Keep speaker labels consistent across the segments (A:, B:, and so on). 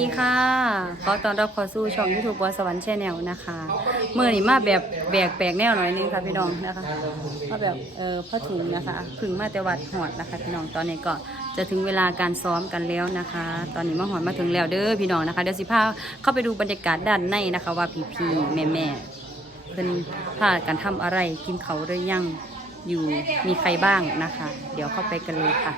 A: ดีค่ะขอต้อนรับเข้าสู่ช่อง YouTube บัวสวรรค์แชนแนลนะคะเมื่อนี้มาแบบแปลกแนวหน่อยนึงค่ะพี่น้องนะคะมาแบบพ่อถุงนะคะพึ่งมาแต่วัดหอดนะคะพี่น้องตอนนี้ก็จะถึงเวลาการซ้อมกันแล้วนะคะ ตอนนี้มาหอดมาถึงแล้วเด้อพี่น้องนะคะเดี๋ยวสิพาเข้าไปดูบรรยากาศด้านในนะคะว่าพี่ๆแม่ๆเป็นพากันทำอะไรกินเขาหรือยังอยู่มีใครบ้างนะคะ เดี๋ยวเข้าไปกันเลยค่ะ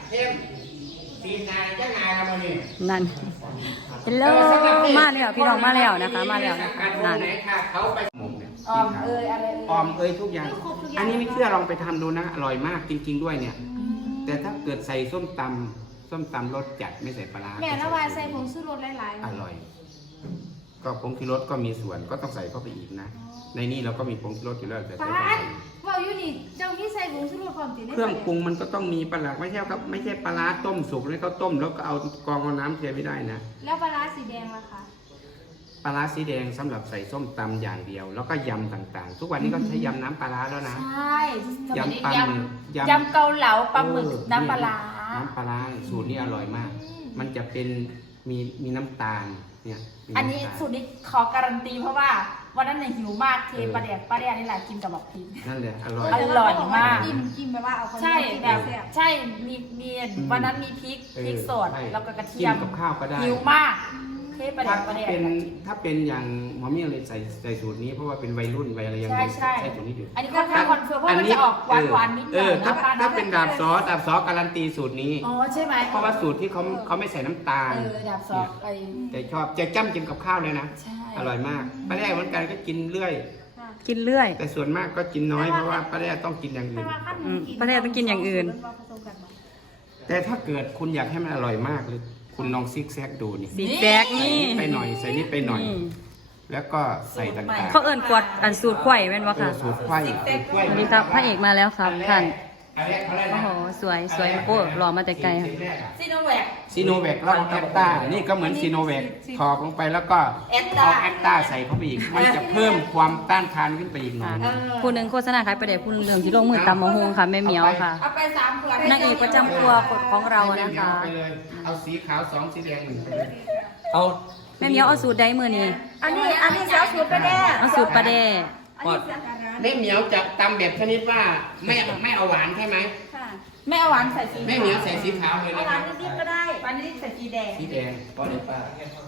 A: นั่นฮัลโหลมาแล้วพี่น้องมาแล้วนะคะมาแล้วนะคะนั่น
B: ออมเอ้ยทุกอย่างอันนี้ไม่เชื่อลองไปทำดูนะอร่อยมากจริงๆด้วยเนี่ยแต่ถ้าเกิดใส่ส้มตำรสจัดไม่ใส่ปลาร้า
C: แม่ละวายใส่ผงชูรสหลายๆ
B: อร่อยก็ผงชูรสก็มีส่วนก็ต้องใส่เข้าไปอีกนะในนี้เราก็มีผงชูรสอยู่แล้วแต่
C: ป้าว่าอยู่นี่เจ้าที่ใส่ผงชูรสความจริง
B: เครื่องปรุงมันก็ต้องมีปลาร้าไม่ใช่ครับไม่ใช่ปลาร้าต้มสุกแล้วเขาต้มแล้วก็เอากรองเอาน้ำเทไม่ได้นะ
C: แล้วปลาร้าสีแดงล่ะคะ
B: ปลาร้าสีแดงสำหรับใส่ส้มตำอย่างเดียวแล้วก็ยำต่างๆทุกวันนี้ก็ใช้ยำน้ำปลาร้าแล้วนะ
C: ใช่
B: ยำปลาหมึก
C: ยำเกาเหลาปลาหมึกน้ำปลาร้า
B: น้ำปลาร้าสูตรนี้อร่อยมากมันจะเป็นมีน้ำตาลเนี่ย
C: อันนี้สูตรนี้ขอการันตีเพราะว่าวันนั้นเนี่ยหิวมากเทปลาแดกนี่แหละกินกับบอกพี
B: นั่นแหละอร่อย
C: มาก
D: กินแบบว่าเอา
C: ใช่แบบใช่มีวันนั้นมีพริกสดแล้วก็กระเทียม
B: กับข้าวก็ได้
C: หิวมากเทปลาแดก
B: ถ้าเป็นอย่างหมอเมี่ยงเลยใส่สูตรนี้เพราะว่าเป็นวัยรุ่นวัยอะไรยังใช้สูตรนี้อยู่
C: อันนี้ก็ค่าคอนเฟิร์มเพราะมันจะออกหวานนิดหน่อย
B: ถ้าเป็นดาบซอการันตีสูตรนี้
C: อ๋อใช่ไหม
B: เพราะว่าสูตรที่เขาไม่ใส่น้ำตาล
C: ดาบซอ
B: แต่ชอบจะจ้ำกินกับข้าวเลยนะอร่อยมากป้าแดกเหมือนกันก็กินเรื่อยแต่ส่วนมากก็กินน้อยเพราะว่าป้าแดกต้องกินอย่างอื่น
A: ป้าแดกต้องกินอย่างอื่น
B: แต่ถ้าเกิดคุณอยากให้มันอร่อยมากเลยคุณลองซิกแซกดูนี่
A: ซิกแซกนี่
B: ไปหน่อยใส่นี่ไปหน่อยแล้วก็ใส่ต่างๆ
A: เขาเอิ้นกวดอันสูตรไข่เป็นวะค่ะ
B: สูตรไข่
A: สวัสดีครับพระเอกมาแล้วครับท่านโอ้โหสวยโอ้หล่อมาแต่ไกลค่ะ
C: ซีโนแวค
B: แล้วแอตตานี่ก็เหมือนซีโนแวคถอกลงไปแล้วก็เอาแอตตาใส่เข้าไปอีกมันจะเพิ่มความต้านทานขึ้นไปอีกหน่อย
A: ผู้หนึ่งโฆษณาขายประเดี๋ยวผู้หนึ่งเรื่องที่ลงมือตำมะฮงค่ะแม่เหมียวค่ะนางเอกประจำครัวของเรานะคะ
B: เอาสีขาว2สีแดง1
E: เอา
A: แม่เหมียวเอาสูตรใดมือนี่
D: อันนี้เจ้าสูตรปลาแดก
A: เอาสูตรปลาแดก
B: แม่เหมียวจะตำแบบชนิดว่าไม่เอาหวานใช่ไหม
C: ไม่เอาหวานใส่สี
B: แม่เหมียวใส่สีขาวเลยนะครับ
D: หวานนิดก็ได้
C: หวานนิดใส่สีแดง
B: ป้อนเลยป้า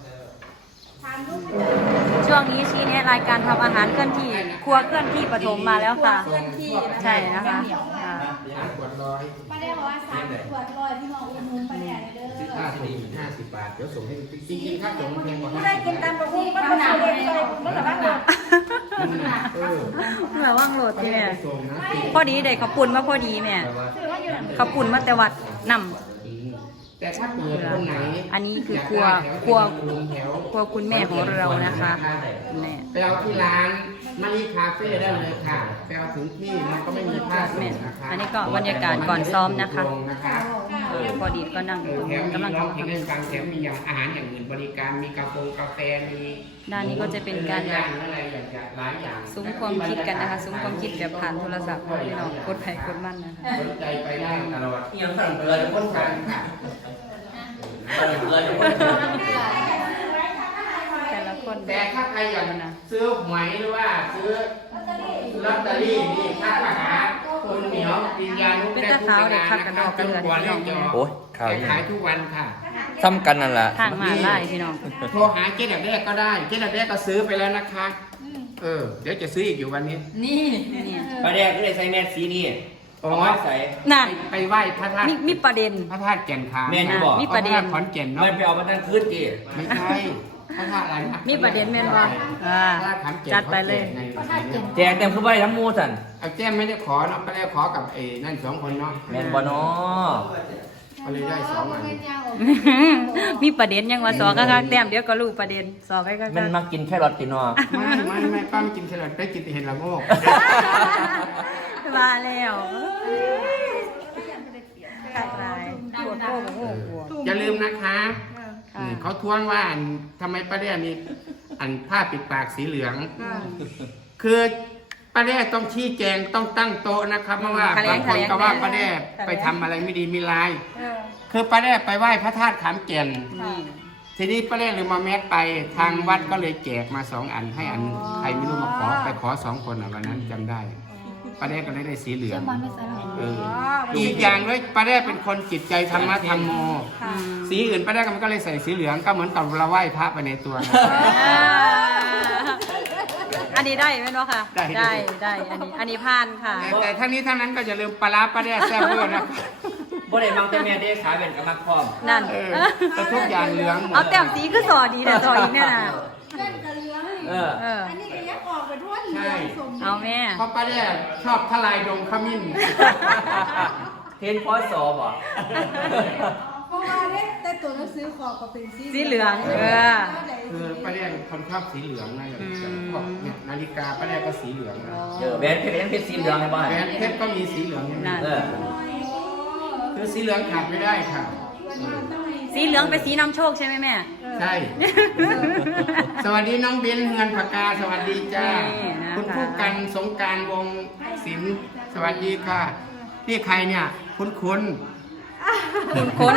A: ช่วงนี้ชี้เนี่ยรายการทำอาหารเคลื่อนที่ครัวเคลื่อนที่ปฐมมาแล้วค่ะใช่นะคะ
D: ปลาแดกบอกว่า3 ขวด100พี่น้องอุดหนุนปลาแดกเด้อ
B: 50 บาทเดี๋ยวส่งให้จริงๆค่าส่งแพงกว่า
D: ผู้ได้กินตามประพุ่งมันหนามันแบบว่า
A: ระวังโหลดที่เนี่ยพอดีเด็กเขาปุ่นมาพอดีแม่เขาปุ่นมาแต่วัดนำ
B: แต่ถ้าเกิดตรงไหน
A: อันนี้คือครัวคุณแม่ของเรานะคะแม่
B: ไปเอาที่ร้านมารีคาเฟ่ได้เลยค่ะไปเอาถึงที่มันก็ไม่มีผ้าส่งนะคะ
A: อันนี้ก็บรรยากาศก่อนซ้อมนะคะพอดีก็นั่งกำลังทำอาหาร
B: แถมมีอาหารอย่างอื่นบริการมีกาแฟมี
A: ด้านนี้ก็จะเป็นการ
B: อะไรหลายอย่าง
A: ซุ้มความคิดกันนะคะซุ้มความคิดแบบผ่านโทรศัพท์พี่น้องกดไลค์กดมั่นนะคะ
B: สนใจไปได้ตลอดยังสั่งเลยพ้นกันค่ะ
A: แต่ละคน
B: แต่ถ้าใครอยากซื้อหวยหรือว่าซื้อลอตเตอรี่นี่ถ้ามาหาคุณเหมียวปิญญานุได้ทุกงานนะครับทุกวัน
E: โอ้ย
B: ขายทุกวันค่ะ
E: ซ้ำกันนั่นแหละ
A: ทางมาไล่พี่น้อง
B: โทรหาเจ๊ดักแรกก็ได้เจ๊ดักแรกก็ซื้อไปแล้วนะคะเดี๋ยวจะซื้ออีกอยู่วันนี้
A: นี่
E: ปลาแดกก็เลยใส่แมสสีนี่
B: อ๋อ
E: ใส่
A: น่ะ
B: ไปไหว้พระธาตุ
A: มีประเด็น
B: พระธาตุแก่นขาม
E: แม่นี่บอก
A: มีประเด็น
B: ขอนแก่นเนาะ
E: ไม่ไปเอามาตั้งขึ้นดิ
B: ไม่ใช่พระธาตุอะไรนะ
A: มีประเด็นแม่นบ่จัดไปเลย
E: แจกเต็มคือไปทั้งมูสัน
B: แจ้มไม่ได้ขอเนาะก็ได้ขอกับนั่น2 คนเนาะ
E: แม่นบ่เนาะ
B: ก็เลยได้2 อัน
A: มีประเด็นยังว่าสอข้างๆแต้มเดี๋ยวก็รู้ประเด็นสอไปข้างๆ
E: มันมากินแค่รสตินอ
B: ไม่ป้าไม่กินแครอทได้กินแต่เห็ดละโงก
A: มาแล้ว
B: อย่าลืมนะคะเขาทวงว่าทำไมป้าแด้นี่ผ้าปิดปากสีเหลืองคือป้าแด้ต้องชี้แจงต้องตั้งโต๊ะนะครับเพราะว่าบางคนก็ว่าป้าแด้ไปทำอะไรไม่ดีมีลายคือป้าแด้ไปไหว้พระธาตุขามแก่นทีนี้ป้าแร่ลืมมาแมสไปทางวัดก็เลยแจกมา2 อันให้อันใครไม่รู้มาขอไปขอ2 คนวันนั้นจำได้ป้าแร่ก็เลยได้สีเหลืองอีกอย่างด้วยป้าแร่เป็นคนจิตใจธรรมะธรรมโมสีอื่นป้าแร่ก็มันก็เลยใส่สีเหลืองก็เหมือนกับเราไหว้พระไปในตัวนะ
A: อันนี้ได้ไหมเนาะค่ะ
B: ได้
A: ได้อันนี้ผ่านค่ะ
B: แต่ทั้งนี้ทั้งนั้นก็อย่าลืมปลาร้าป้าแร่แซ่บด้วยนะ
E: บ่ได้มังแต่แม่ได้ขาเป็นกับมักพร้อม
A: นั่น
B: แต่ทุกอย่างเหลืองหมด
A: เอาแต้มสีคือสอดีแต่สออีกเนี่ยนะ
D: เล่นกันเลี้ยง
E: เออ
D: อันนี้ก็ยังออกไปทั่วเหลืองสม
A: เอาแม่
B: เพราะป้าแร่ชอบทลายดงขมิ้น
E: เทนพอสอบอ่ะ
D: เพราะว่าเนี่ยแต่ตัวหนังสือขอบก็เป็นสี
A: สีเหลือง
B: คือป้าแร่เป็นคนชอบสีเหลืองนะอย่างพวกเนี่ยนาฬิกาป้าแร่ก็สีเหลืองนะ
E: แหวนเพชรสีเหลืองให้บ้าน
B: แหวนเพชรก็มีสีเหลือง
A: นั่น
E: เออ
B: คือสีเหลืองขาดไม่ได้ค่ะ
A: สีเหลืองเป็นสีนำโชคใช่ไหมแม่
B: ใช่ สวัสดีน้องเบนเงินปากกาสวัสดีจ้า
A: นี่นะคะ
B: คุณผู้กันสงกรารวงศิลป์สวัสดีค่ะนี่ใครเนี่ยคุณคุณ
A: คน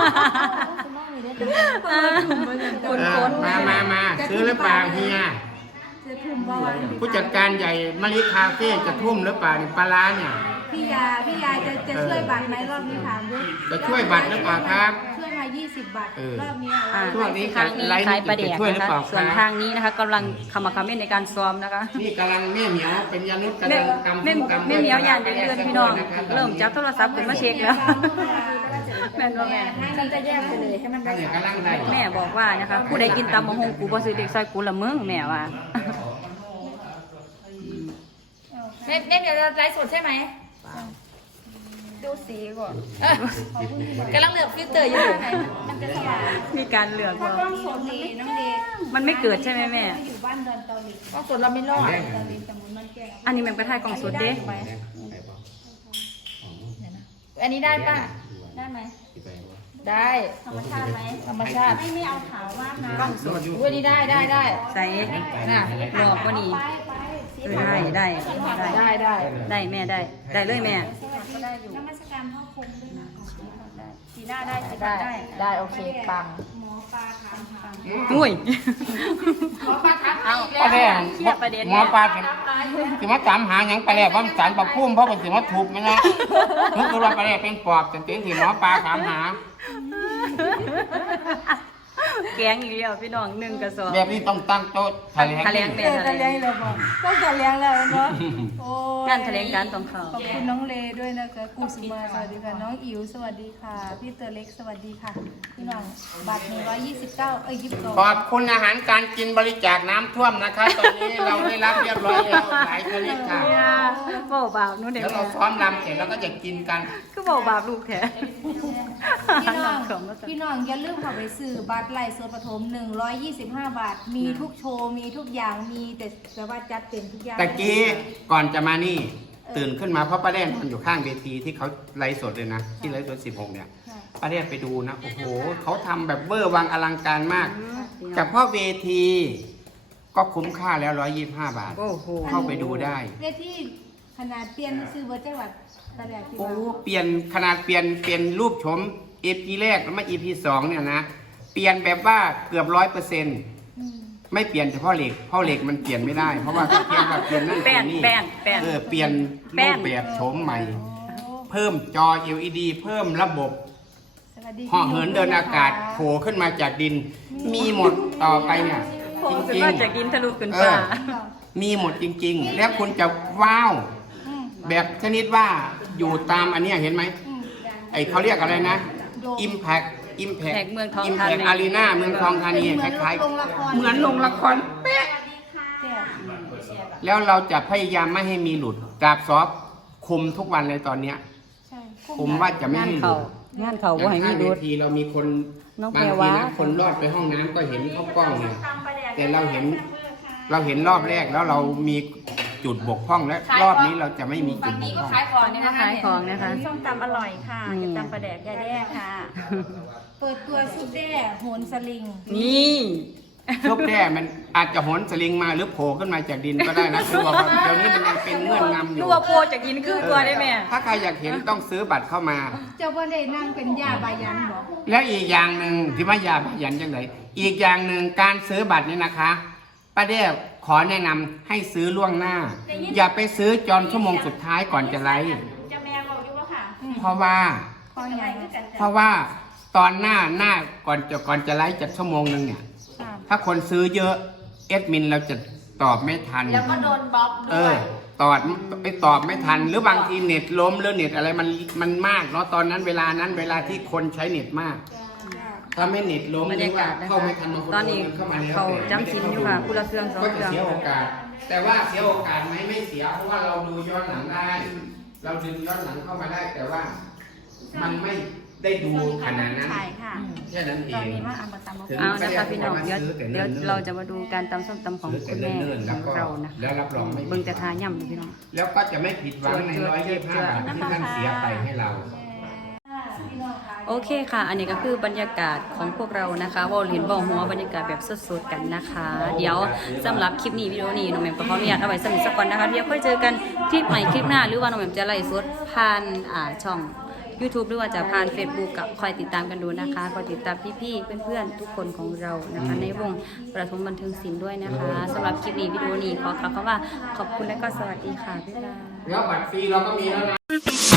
B: มาซื้อหรือเปล่าเฮีย
D: จะทุ่มว่าวัน
B: ผู้จัดการใหญ่มะลิคาเฟ่จะทุ่มหรือเปล่านี่ปลาร้าเนี่ย
D: พี่ยาจะช่วยบัตรไหมรอบนี้ถามด้วย
B: จะช่วยบัตรหรือเปล่าครับ
D: ช่วยมา20 บาทรอบนี้
B: ช่วงนี้
A: ทางนี้
B: ไลฟ์
A: ขายประเดี๋ยว
B: ช่วยหรือ
A: นะคะ
B: เปล่า
A: ส่วน
B: ครับ
A: ทางนี้นะคะกำลังคำคอมเมนต์ในการซ้อมนะคะ
B: นี่กำลังแม่เหมียวเป็นยานุษย์กำ
A: แม่
B: ลังกำ
A: แม่
B: กำ
A: แม่เหมียวยานเดือนพี่น้องเริ่มจับโทรศัพท์ขึ้นมาเช็คแล้วแม่นว่าแม่
D: ฉันจะแยกไปเลยให้มัน
B: ท่านเนี่ยกำลังได้
A: แม่บอกว่านะคะผู้ใดกินตำมะฮงกูบ่ซื้อเด็กซอยกูละมึงแม่ว่า
C: เน่เดี๋ยวเราไลฟ์สดใช่ไหมดูสีก่อนกำลังเลือกฟิลเตอร์อยู่มันจะสว่าง
A: มีการเลือก
D: ถ้า
A: ว่า
D: กล้องสดนี้น้องเด็ก
A: มันไม่เกิดใช่ไหมแม่
D: อยู่บ้านดอนเตาหลิ
C: ก็สดเราไม่รอด
D: ตาหลิสมุนมันแก่
A: อันนี้มันกระทายกล่องสดเด้
C: อันนี้ได้ป่ะ
D: ได้ไหม
C: ได้
D: ธรรมชาติไหม
C: ธรรมชาติ
D: ไม่เอาขาวมากนะ
A: กล่องสด
C: วันนี้ได้ได้ได้
A: ใส่น่ะรอบว่านี่ ได้ ได้แม่ได้เลยแม่
D: นมัสการพ่อคงด้วยนะสีหน้าได้สี
C: ได้
D: ได้
C: ได้โอเคปัง
D: หมอปลาถามหา
A: อุ้ย
C: ขอปลาทับอีก
B: ปลา
C: แล้ว
B: แร่
A: เครียดประเด็น
B: หมอปลาสิมาถามหาหยังปลาแร่ว่ามันสารปลาพุ่มเพราะมันสิมาทุบมันนะนึกว่าปลาแร่เป็นปอบแต่เป็นที่หมอปลาถามหา
A: แกงอีกแล้วพี่น้อง1กระสอบ
B: แบบนี้ต้องตั้งโต๊ะแถลง
A: แถลงแม่
D: จะเลี้ยงเลยบอกต้องจะเลี้ยงแล้วเนาะโอ้
A: งานแถลงการของเขา
D: ขอบคุณน้องเลด้วยนะคะกูสุมาสวัสดีค่ะน้องอิ๋วสวัสดีค่ะพี่เตอเล็กสวัสดีค่ะพี่น้องบัตร129
B: ขอบคุณอาหารการกินบริจาคน้ำท่วมนะคะ ตอนนี้เราได้รับเรียบร้อยแล้วหลายชนิดค่ะ
A: เนี่ยเบาบาปนู้นเด็ก
B: แล้วเราซ้อมรำเสร็จแล้วก็จะกินกัน
A: คือเบาบาปลูกแท้
D: พี่น้องพี่น้องอย่าลืมเข้าไปซื้อบัตรไล่สวนปฐม125 บาท มีทุกโชว์มีทุกอย่างมีแต่ว่าจัดเต็มทุกอย่าง
B: ตะกี้ก่อนจะมานี่ตื่นขึ้นมาเพราะป้าแดงนอนอยู่ข้างเวทีที่เขาไลฟ์สดเลยนะ ที่ไลฟ์สด16เนี่ยป้าแดงไปดูนะโอ้โหเขาทำแบบเวอร์วังอลังการมากเฉพาะเวทีก็คุ้มค่าแล้ว125 บาท
A: โอ้โห
B: เข้าไปดูได้
D: เวทีขนาดเปลี่ยนซื้อเบอร์จังหวัดตะแบกที่
B: โอ้
D: ว่า
B: เปลี่ยนขนาดเปลี่ยนรูปชม EP แรกแล้วมา EP 2เนี่ยนะเปลี่ยนแบบว่าเกือบ100%ไม่เปลี่ยนเฉพาะเหล็กเพราะเหล็กมันเปลี่ยนไม่ได้ เพราะว่าเปลี่ยนแบบเปลี่ยนนั่นเปลี่ยนนี่
A: แป้น
B: เปลี่ยนรูปแบบโฉมใหม่ เพิ่มจอ LED เพิ่มระบบ
D: สวัสดี
B: ห่อเหินเดินอากาศโผล่ขึ้นมาจากดิน มีหมดต่อไปเนี่ย
A: โอ้
B: จ
A: สุด
B: ริ
A: ย
B: ง
A: อดจากดินทะลุขึ้น
B: ๆเอ
A: ฟ้า
B: อมีหมดจริง ๆ แล้วคุณจะว้าว แบบชนิดว่าอยู่ตามอันเนี้ยเห็นไหมไอเขาเรียกอะไรนะ Impact
A: แขกเมืองทองธา
B: Impact
A: นี
B: Arena เมืองทองธานีคล้ายๆเหมือนลงละครเป๊ะ แล้วเราจะพยายามไม่ให้มีหลุดกราบซอฟคุมทุกวันเลยตอนเนี้ยคุมว่าจะไม่
A: งาน
B: ให้ห
A: เขา
B: ลุด
A: งานเขาว่าให้มี
B: ข้าง
A: ดู
B: เว
A: ด
B: ทีเรามีคน
A: น้อง
B: บาง
A: แพร
B: ที
A: วา
B: นะคนรอดไปห้องน้ำก็เห็นเขากล้องเนี่ยแต่เราเห็นรอบแรกแล้วเรามีจุดบกพร่องและรอบนี้เราจะไม่มีจุ
C: ฝั่
B: ด
C: ง
B: บ
C: นี้
B: ก
C: ก็
B: พร่อง
C: ขายของ
A: นี่
C: นี่
A: ก็
C: นะคะ
A: ขายของนะคะ
D: ส้มตำอร่อยค่ะ
A: อืม
D: ตำปลาแดกยาแด้ค่ะ เปิดตัวซุปแด้โหนสลิง
A: นี่
B: ซุปแด้มันอาจจะหนสลิงมาหรือโผล่ขึ้นมาจากดินก็ได้นะคือว่าเดี๋ยวนี้มันยังเป็นเงื่อนงำอยู่
A: นัวโพจากกินครึ่งตัวได้แม่
B: ถ้าใครอยากเห็นต้องซื้อบัตรเข้ามา
D: เจ้าว่าได้นั่งเป็นยาบายันบอก
B: แล้วอีกอย่างหนึ่งที่ว่ายาบายันจังไงอีกอย่างหนึ่งการซื้อบัตรนี่นะคะป้าเด้ขอแนะนำให้ซื้อล่วงหน้า อย่าไปซื้อจนชั่วโมงสุดท้ายก่อนจะไลฟ์
C: จะแม่บอกอยู่ว่าค่ะ
B: เพราะว่า
D: ข้อใหญ่
B: เพราะว่าตอนหน้าก่อนจะไลฟ์จัดชั่วโมงหนึ่งเนี่ย ถ้าคนซื้อเยอะเอดมินเราจะตอบไม่ทัน
C: แล้วก็โดนบล็อก
B: เอ
C: ด้ว
B: อย ตอบไม่ทัน หรือบางทีเน็ตล้มหรือเน็ตอะไรมันมากเนาะตอนนั้นเวลาที่คนใช้เน็ตมากถ้าไม่เน็ตล้ม
A: บรร
B: หรื
A: ยา
B: อว่าก
A: าศนะ
B: เข้า
A: คะ
B: ไม่ทันบางคน
A: ตอนนี้
B: เข้ามาแล้ว
A: เขาจำศีลอยู่ค่ะผู้ละเครื่องสอง
B: ก็
A: เค
B: จะ
A: รื่อง
B: เสียโอกาส แต่ว่าเสียโอกาสไหมไม่เสียเพราะว่าเราดูย้อนหลังได้ เราดึงย้อนหลังเข้ามาได้ แต่ว่ามันไม่ได้ดูขนาดนั้น
D: ใช่ค่ะ
B: แค่นั้นเอ
D: ตอน
B: ง
D: นี้มาอัมตะม
A: เอานะคะพี่น้องเดี๋ยวเราจะมาดูการตำส้มตำของคุณแม่ของเรานะ
B: แล้วรับรองไม่
A: เบิ่งแต่ทาย่ำเลยพี่น้อง
B: แล้วก็จะไม่ผิดหวังใน125 บาทที่ท่านเสียไปให้เรา
A: โอเคค่ะ อันนี้ก็คือบรรยากาศของพวกเรานะคะวอลลินบอลหัวบรรยากาศแบบสดๆกันนะคะ เดี๋ยวสำหรับคลิปนี้วิดีโอนี้น้องแหม่มก็ขออนุญาตเอาไว้สมิทสักก่อนนะคะเดี๋ยวค่อยเจอกันคลิปใหม่คลิปหน้าหรือว่าน้องแหม่มจะไลฟ์สดผ่านช่อง YouTube หรือว่าจะผ่าน Facebook กับคอยติดตามกันดูนะคะคอยติดตามพี่ๆเพื่อนๆทุกคนของเรานะคะในวงประถมบันเทิงศิลป์ด้วยนะคะสำหรับคลิปนี้วิดีโอนี้ขอกล่าวคำว่าขอบคุณและก็สวัสดีค่ะบ๊ายบาย
B: แล้วบัตรฟรีเราก็มีแล้วนะ